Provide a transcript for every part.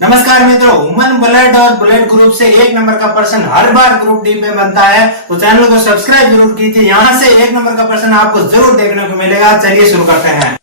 नमस्कार मित्रों, human blood और ब्लड ग्रुप से एक नंबर का पर्सन हर बार ग्रुप डी में बनता है, तो चैनल को सब्सक्राइब जरूर कीजिए। यहाँ से एक नंबर का पर्सन आपको जरूर देखने को मिलेगा। चलिए शुरू करते हैं।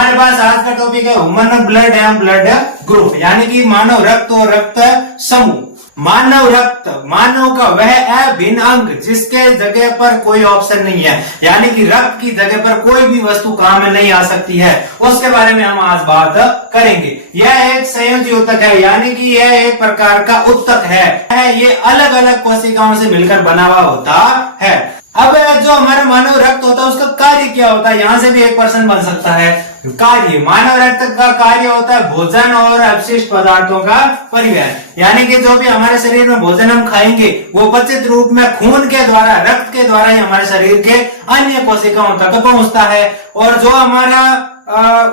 हमारे पास आज का टॉपिक है human blood and blood group, यानी कि मानव रक्त और रक्त समूह। मानव रक्त मानव का वह अभिन्न अंग जिसके जगह पर कोई ऑप्शन नहीं है, यानी कि रक्त की जगह पर कोई भी वस्तु काम में नहीं आ सकती है, उसके बारे में हम आज बात करेंगे। यह एक संयोजी ऊतक है, यानी कि यह एक प्रकार का ऊतक है। ये अलग अलग कोशिकाओं से मिलकर बना हुआ होता है। अब जो हमारा मानव रक्त होता है उसका कार्य क्या होता है, यहाँ से भी एक पर्सन बन सकता है। कार्य, मानव रक्त का कार्य होता है भोजन और अपशिष्ट पदार्थों का परिवहन, यानी कि जो भी हमारे शरीर में भोजन हम खाएंगे वो पचित रूप में खून के द्वारा, रक्त के द्वारा ही हमारे शरीर के अन्य कोशिकाओं तक पहुंचता है। और जो हमारा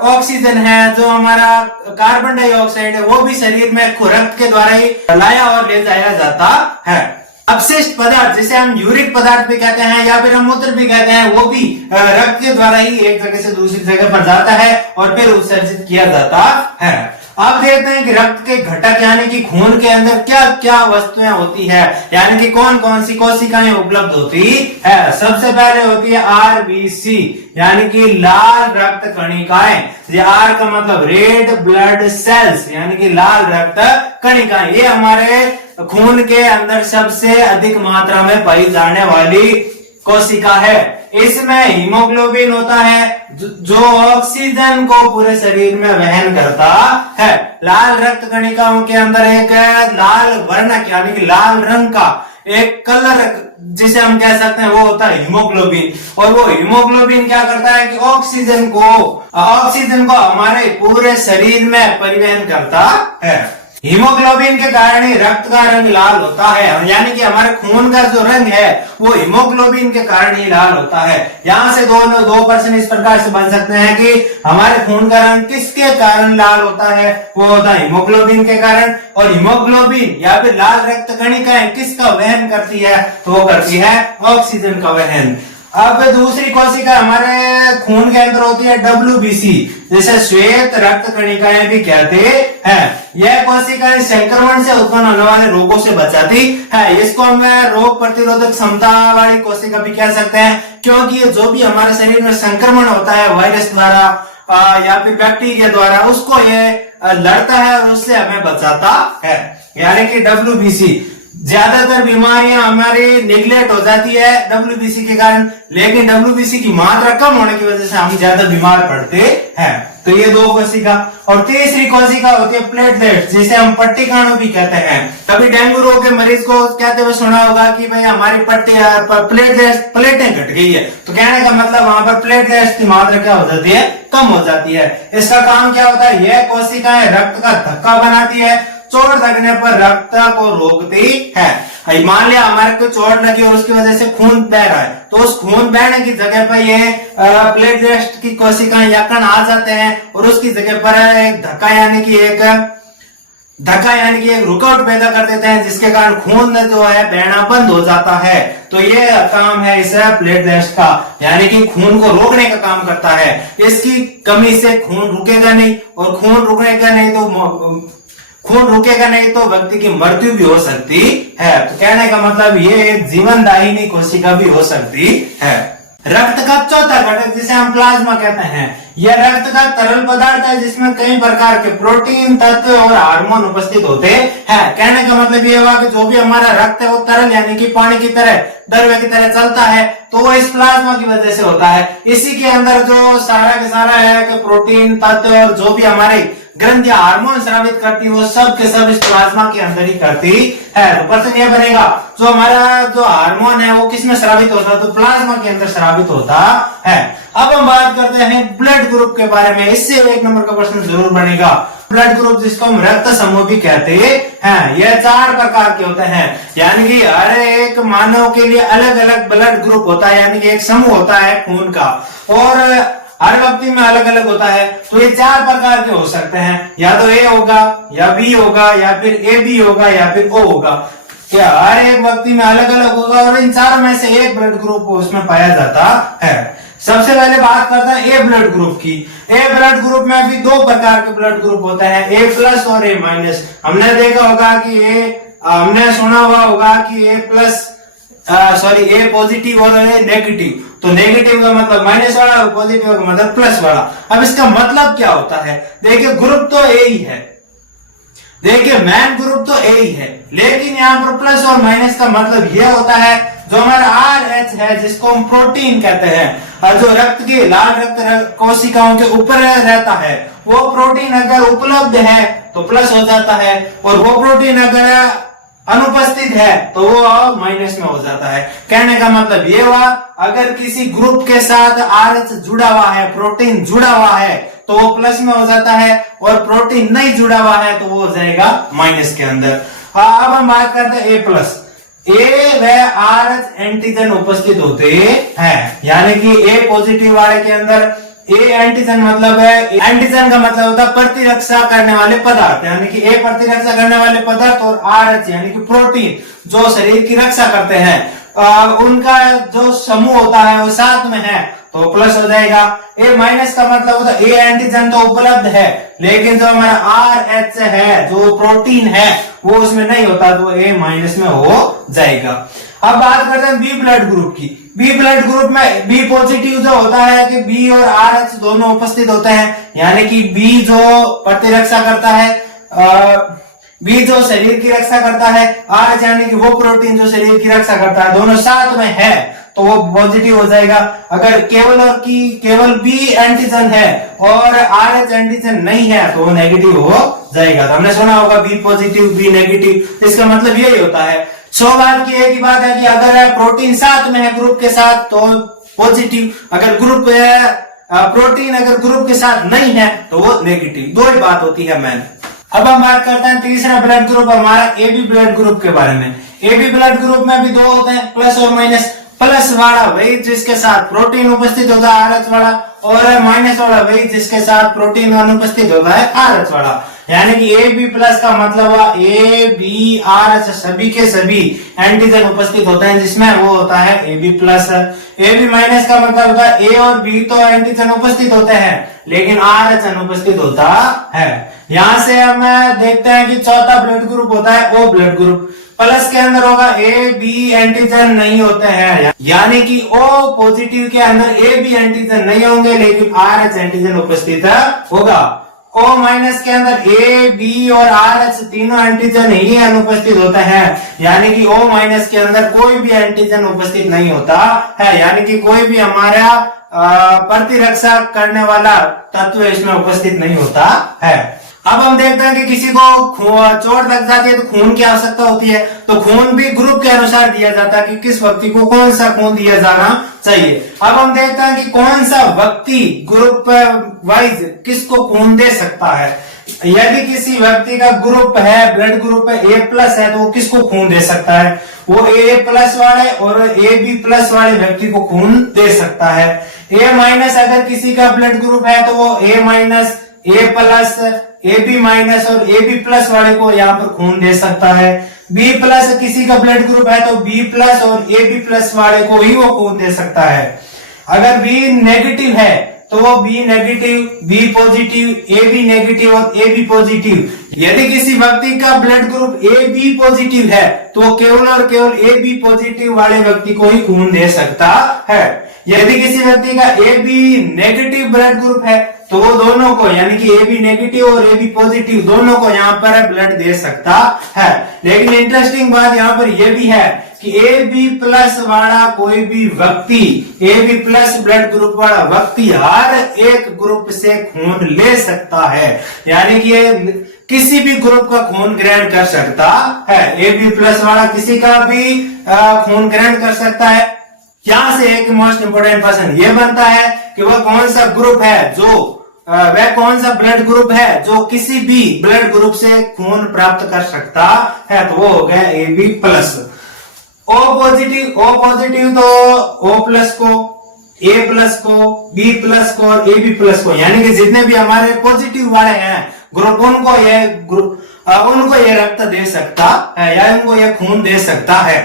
ऑक्सीजन है, जो हमारा कार्बन डाइऑक्साइड है, वो भी शरीर में रक्त के द्वारा ही लाया और ले जाया जाता है। अपशिष्ट पदार्थ, जिसे हम यूरिक पदार्थ भी कहते हैं या फिर हम मूत्र भी कहते हैं, वो भी रक्त के द्वारा ही एक जगह से दूसरी जगह पर जाता है और फिर उत्सर्जित किया जाता है। अब देखते हैं कि रक्त के घटक यानी कि खून के अंदर क्या क्या वस्तुएं होती है, यानी कि कौन कौन सी कोशिकाएं उपलब्ध होती है। सबसे पहले होती है आरबीसी, यानी कि लाल रक्त कणिकाएं। ये आर का मतलब रेड ब्लड सेल्स, यानी कि लाल रक्त कणिकाएं। ये हमारे खून के अंदर सबसे अधिक मात्रा में पाई जाने वाली कोशिका है। इसमें हीमोग्लोबिन होता है जो ऑक्सीजन को पूरे शरीर में वहन करता है। लाल रक्त कणिकाओं के अंदर एक लाल वर्णक यानी कि लाल रंग का एक कलर जिसे हम कह सकते हैं वो होता है हीमोग्लोबिन। और वो हीमोग्लोबिन क्या करता है कि ऑक्सीजन को हमारे पूरे शरीर में परिवहन करता है। हीमोग्लोबिन के कारण ही रक्त का रंग लाल होता है, यानी कि हमारे खून का जो रंग है वो हीमोग्लोबिन के कारण ही लाल होता है। यहाँ से दो पर्सन इस प्रकार से बन सकते हैं कि हमारे खून का रंग किसके कारण लाल होता है, वो होता है हीमोग्लोबिन के कारण। और हीमोग्लोबिन या फिर लाल रक्त कणिकाएं किसका वहन करती है, तो वो करती है ऑक्सीजन का वहन। अब दूसरी कोशिका हमारे खून के अंदर होती है WBC, जिसे श्वेत रक्त कणिकाएं भी कहते हैं। यह कोशिकाएं संक्रमण से उत्पन्न होने वाले रोगों से बचाती है। इसको हम रोग प्रतिरोधक क्षमता वाली कोशिका भी कह सकते हैं, क्योंकि जो भी हमारे शरीर में संक्रमण होता है वायरस द्वारा या फिर बैक्टीरिया द्वारा, उसको ये लड़ता है और उससे हमें बचाता है, यानी कि WBC। ज्यादातर बीमारियां हमारी निगलेक्ट हो जाती है WBC के कारण, लेकिन WBC की मात्रा कम होने की वजह से हम ज्यादा बीमार पड़ते हैं। तो ये दो कोशिका। और तीसरी कोशिका होती है प्लेटलेट, जिसे हम पट्टिकाणु भी कहते हैं। कभी डेंगू रोग के मरीज को कहते हुए सुना होगा कि भाई हमारी प्लेटें घट गई है, तो कहने का मतलब वहां पर प्लेटलेट्स की मात्रा क्या हो जाती है, कम हो जाती है। इसका काम क्या होता है, यह कोशिकाएं रक्त का धक्का बनाती है, चोट लगने पर रक्त को रोकती है। मान लिया हमारे को चोट लगी और उसकी वजह से खून बह रहा है, तो उस खून बहने की जगह पर ये प्लेटलेट्स की कोशिकाएं या कण आ जाते हैं और उसकी जगह पर एक धक्का यानी कि एक रुकावट पैदा कर देते हैं, जिसके कारण खून जो है बहना बंद हो जाता है। तो ये काम है इस प्लेटलेट्स का, यानी कि खून को रोकने का काम करता है। इसकी कमी से खून रुकेगा नहीं, और खून रुकेगा नहीं तो व्यक्ति की मृत्यु भी हो सकती है। तो कहने का मतलब ये एक जीवनदायिनी कोशिका भी हो सकती है। रक्त का चौथा घटक जिसे हम प्लाज्मा कहते हैं, यह रक्त का तरल पदार्थ है जिसमें कई प्रकार के प्रोटीन, तत्व और हार्मोन उपस्थित होते हैं। कहने का मतलब ये हुआ कि जो भी हमारा रक्त है वो तरल यानी कि पानी की तरह, द्रव्य की तरह चलता है, तो वो इस प्लाज्मा की वजह से होता है। इसी के अंदर जो सारा के सारा है कि प्रोटीन, तत्व और जो भी हमारे ग्रंथियां हार्मोन स्रावित करती है, वो सब के सब इस प्लाज्मा के अंदर ही करती है। तो प्रश्न यह बनेगा, जो हमारा जो हार्मोन है वो किसमें स्रावित होता है, तो प्लाज्मा के अंदर स्रावित होता है। अब हम बात करते हैं ब्लड ग्रुप के बारे में, इससे एक नंबर का प्रश्न जरूर बनेगा। ब्लड ग्रुप जिसको हम रक्त समूह भी कहते हैं, यह 4 प्रकार के होते हैं, यानी कि हर एक मानव के लिए अलग अलग ब्लड ग्रुप होता है, यानी कि एक समूह होता है खून का, और हर व्यक्ति में अलग अलग होता है। तो ये 4 प्रकार के हो सकते हैं, या तो A होगा, या B होगा, या फिर AB होगा, या फिर O होगा। क्या हर एक व्यक्ति में अलग अलग होगा और इन चारों में से एक ब्लड ग्रुप उसमें पाया जाता है। सबसे पहले बात करते हैं ए ब्लड ग्रुप की। ए ब्लड ग्रुप में भी दो प्रकार के ब्लड ग्रुप होते हैं, ए प्लस और ए माइनस। हमने देखा होगा कि हमने सुना हुआ होगा कि ए प्लस ए पॉजिटिव और ए नेगेटिव। तो नेगेटिव का मतलब माइनस वाला और पॉजिटिव का मतलब प्लस वाला। अब इसका मतलब क्या होता है? देखिए ग्रुप तो ए ही है, देखिए मेन ग्रुप तो ए ही है, लेकिन यहाँ पर प्लस और माइनस का मतलब यह होता है जो हमारा RH है जिसको हम प्रोटीन कहते हैं, और जो रक्त के लाल रक्त कोशिकाओं के ऊपर रहता है, वो प्रोटीन अगर उपलब्ध है तो प्लस हो जाता है, और वो प्रोटीन अगर अनुपस्थित है तो वो माइनस में हो जाता है। कहने का मतलब ये हुआ, अगर किसी ग्रुप के साथ RH जुड़ा हुआ है, प्रोटीन जुड़ा हुआ है, तो वो प्लस में हो जाता है, और प्रोटीन नहीं जुड़ा हुआ है तो वो हो जाएगा माइनस के अंदर। अब हम बात करते हैं ए प्लस। ए व RH एंटीजन उपस्थित होते हैं, यानी कि ए पॉजिटिव वाले के अंदर ए एंटीजन मतलब है, एंटीजन का मतलब होता है प्रतिरक्षा करने वाले पदार्थ, यानी कि ए प्रतिरक्षा करने वाले पदार्थ, और RH यानी कि प्रोटीन जो शरीर की रक्षा करते हैं, उनका जो समूह होता है वो साथ में है तो प्लस हो जाएगा। ए माइनस का मतलब होता है ए एंटीजन तो उपलब्ध है, लेकिन जो हमारा RH है जो प्रोटीन है वो उसमें नहीं होता, तो ए माइनस में हो जाएगा। अब बात करते हैं बी ब्लड ग्रुप की। बी ब्लड ग्रुप में बी पॉजिटिव जो होता है कि बी और RH दोनों उपस्थित होते हैं, यानी कि बी जो प्रतिरक्षा करता है, बी जो शरीर की रक्षा करता है, RH यानी कि वो प्रोटीन जो शरीर की रक्षा करता है, दोनों साथ में है तो वो पॉजिटिव हो जाएगा। अगर केवल बी एंटीजन है और RH एंटीजन नहीं है तो वो नेगेटिव हो जाएगा। तो हमने सुना होगा बी पॉजिटिव बी नेगेटिव, इसका मतलब यही होता है। बात की एक ही बात है कि अगर प्रोटीन साथ में है ग्रुप के साथ तो पॉजिटिव, अगर प्रोटीन अगर ग्रुप के साथ नहीं है तो वो नेगेटिव। दो ही बात होती है मैन। अब हम बात करते हैं तीसरा ब्लड ग्रुप हमारा ए बी ब्लड ग्रुप के बारे में। ए बी ब्लड ग्रुप में भी दो होते हैं, प्लस और माइनस। प्लस वाला वही जिसके साथ प्रोटीन उपस्थित होता है RH वाला, और माइनस वाला वही जिसके साथ प्रोटीन अनुपस्थित होता है RH वाला। यानी कि ए बी प्लस का मतलब हुआ ए बी RH सभी के सभी एंटीजन उपस्थित होते हैं, जिसमें वो होता है A B plus. A B minus का मतलब होता है ए और बी तो एंटीजन उपस्थित होते हैं लेकिन RH अनुपस्थित होता है। यहाँ से हम देखते हैं कि चौथा ब्लड ग्रुप होता है ओ ब्लड ग्रुप। प्लस के अंदर होगा ए बी एंटीजन नहीं होते हैं, यानी कि ओ पॉजिटिव के अंदर ए बी एंटीजन नहीं होंगे लेकिन RH एंटीजन उपस्थित होगा। ओ माइनस के अंदर ए बी और RH तीनों एंटीजन ही अनुपस्थित होते हैं, यानी कि ओ माइनस के अंदर कोई भी एंटीजन उपस्थित नहीं होता है, यानी कि कोई भी हमारा प्रतिरक्षा करने वाला तत्व इसमें उपस्थित नहीं होता है। अब हम देखते हैं कि किसी को चोट लग जाती है तो खून की आवश्यकता होती है, तो खून भी ग्रुप के अनुसार दिया जाता है कि किस व्यक्ति को कौन सा खून दिया जाना चाहिए। अब हम देखते हैं कि कौन सा व्यक्ति ग्रुप वाइज किसको खून दे सकता है। यदि किसी व्यक्ति का ग्रुप है, ब्लड ग्रुप है ए प्लस है, तो वो किसको खून दे सकता है? वो ए प्लस वाले और ए बी प्लस वाले व्यक्ति को खून दे सकता है। ए माइनस अगर किसी का ब्लड ग्रुप है तो वो A minus, A plus, A B minus और ए बी प्लस वाले को यहाँ पर खून दे सकता है। बी प्लस किसी का ब्लड ग्रुप है तो बी प्लस और ए बी प्लस वाले को ही वो खून दे सकता है। अगर बी नेगेटिव है तो वो B negative, B positive, A B negative और ए बी पॉजिटिव। यदि किसी व्यक्ति का blood group A B positive है तो केवल और केवल ए बी पॉजिटिव वाले व्यक्ति को ही खून दे सकता है। यदि किसी व्यक्ति का A B negative blood group है तो वो दोनों को, यानी कि ए बी नेगेटिव और ए बी पॉजिटिव दोनों को यहाँ पर ब्लड दे सकता है। लेकिन इंटरेस्टिंग बात यहाँ पर यह भी है कि ए बी प्लस वाला कोई भी व्यक्ति, A B plus blood group वाला व्यक्ति हर एक ग्रुप से खून ले सकता है, यानी कि किसी भी ग्रुप का खून ग्रहण कर सकता है। ए बी प्लस वाला किसी का भी खून ग्रहण कर सकता है। यहाँ से एक मोस्ट इंपोर्टेंट क्वेश्चन ये बनता है कि वह कौन सा ग्रुप है जो वह कौन सा ब्लड ग्रुप है जो किसी भी ब्लड ग्रुप से खून प्राप्त कर सकता है, तो वो हो गया A B plus. O positive तो ओ प्लस को, ए प्लस को, बी प्लस को और ए बी प्लस को, यानी कि जितने भी हमारे पॉजिटिव वाले हैं ग्रुप, उनको ये रक्त दे सकता है या उनको ये खून दे सकता है।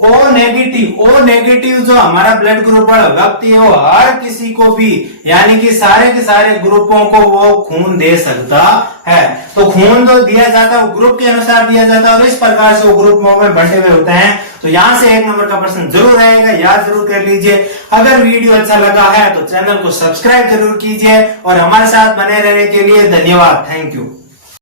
ओ नेगेटिव जो हमारा ब्लड ग्रुप वाला व्यक्ति है वो हर किसी को भी यानी कि सारे के सारे ग्रुपों को वो खून दे सकता है। तो खून तो दिया जाता है वो ग्रुप के अनुसार दिया जाता है और इस प्रकार से वो ग्रुपों में बंटे हुए होते हैं। तो यहाँ से 1 नंबर का प्रश्न जरूर रहेगा, याद जरूर कर लीजिए। अगर वीडियो अच्छा लगा है तो चैनल को सब्सक्राइब जरूर कीजिए और हमारे साथ बने रहने के लिए धन्यवाद। Thank you.